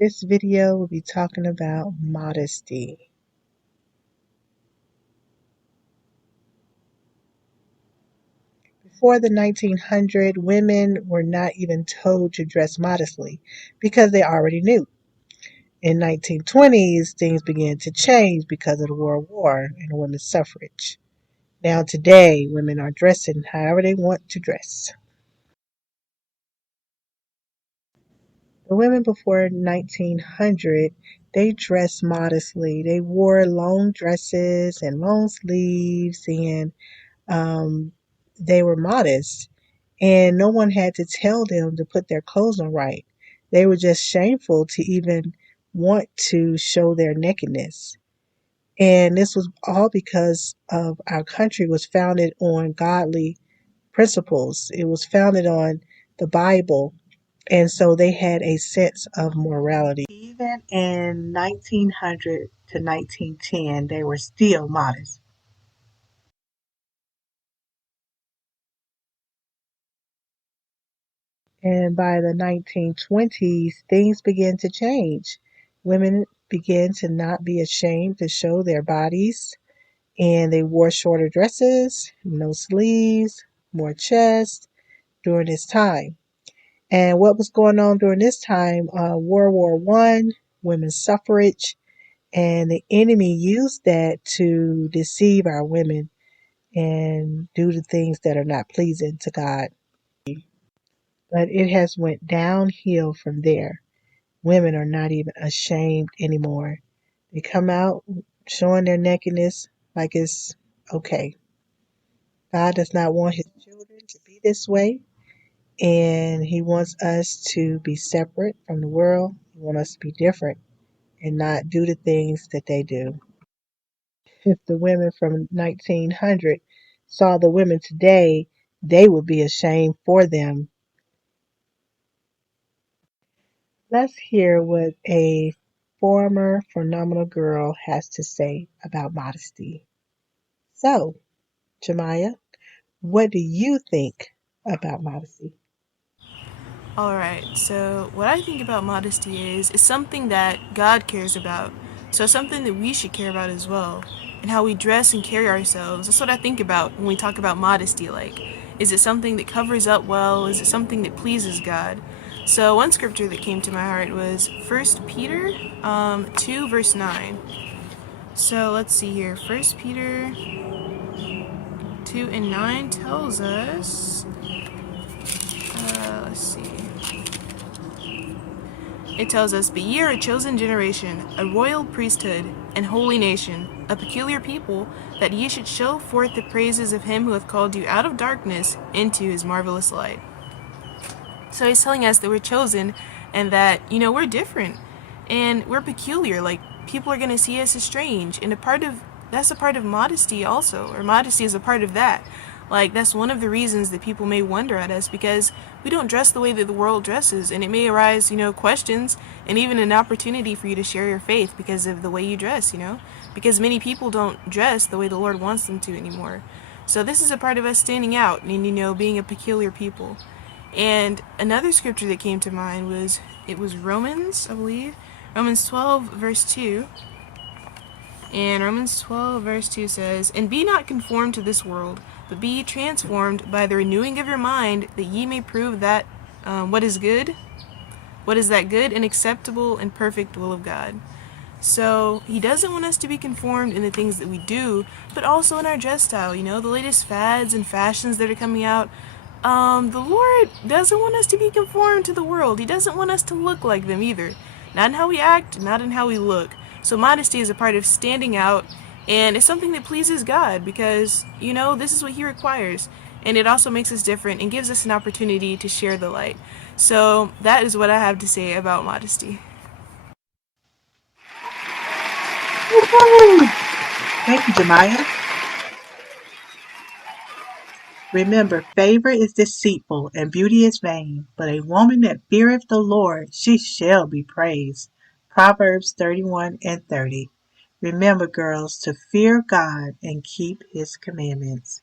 This video will be talking about modesty. Before the 1900s, women were not even told to dress modestly because they already knew. In 1920s, things began to change because of the World War and women's suffrage. Now today, women are dressing however they want to dress. The women before 1900, they dressed modestly. They wore long dresses and long sleeves, and um, they were modest. And no one had to tell them to put their clothes on right. They were just shameful to even want to show their nakedness. And this was all because of our country was founded on godly principles. It was founded on the Bible, and so they had a sense of morality. Even in 1900 to 1910, they were still modest. And by the 1920s, things began to change. Women began to not be ashamed to show their bodies, and they wore shorter dresses, no sleeves, more chest during this time. And what was going on during this time? World War One, women's suffrage, and the enemy used that to deceive our women and do the things that are not pleasing to God. But it has went downhill from there. Women are not even ashamed anymore. They come out showing their nakedness like it's okay. God does not want his children to be this way, and he wants us to be separate from the world. He wants us to be different and not do the things that they do. If the women from 1900 saw the women today, they would be ashamed for them. Let's hear what a former phenomenal girl has to say about modesty. So, Jemiah, what do you think about modesty? Alright, so what I think about modesty is it's something that God cares about. So it's something that we should care about as well. And how we dress and carry ourselves. That's what I think about when we talk about modesty. Like, is it something that covers up well? Is it something that pleases God? So one scripture that came to my heart was First Peter 2 verse 9. So let's see here. First Peter 2 and 9 tells us, let's see. It tells us, "But ye are a chosen generation, a royal priesthood, and holy nation, a peculiar people, that ye should show forth the praises of him who hath called you out of darkness into his marvelous light." So he's telling us that we're chosen and that, we're different and we're peculiar. Like, people are going to see us as strange. And that's a part of modesty also, or modesty is a part of that. Like, that's one of the reasons that people may wonder at us because we don't dress the way that the world dresses. And it may arise, questions and even an opportunity for you to share your faith because of the way you dress. Because many people don't dress the way the Lord wants them to anymore. So this is a part of us standing out and, being a peculiar people. And another scripture that came to mind was Romans, I believe. Romans 12 verse 2. And Romans 12 verse 2 says, "And be not conformed to this world, but be ye transformed by the renewing of your mind, that ye may prove that what is good, what is that good and acceptable and perfect will of God." So he doesn't want us to be conformed in the things that we do, but also in our dress style. The latest fads and fashions that are coming out. The Lord doesn't want us to be conformed to the world. He doesn't want us to look like them either. Not in how we act, not in how we look. So modesty is a part of standing out, and it's something that pleases God because, this is what He requires. And it also makes us different and gives us an opportunity to share the light. So that is what I have to say about modesty. Woo-hoo! Thank you, Jemiah. Remember, favor is deceitful and beauty is vain, but a woman that feareth the Lord, she shall be praised. Proverbs 31 and 30. Remember, girls, to fear God and keep his commandments.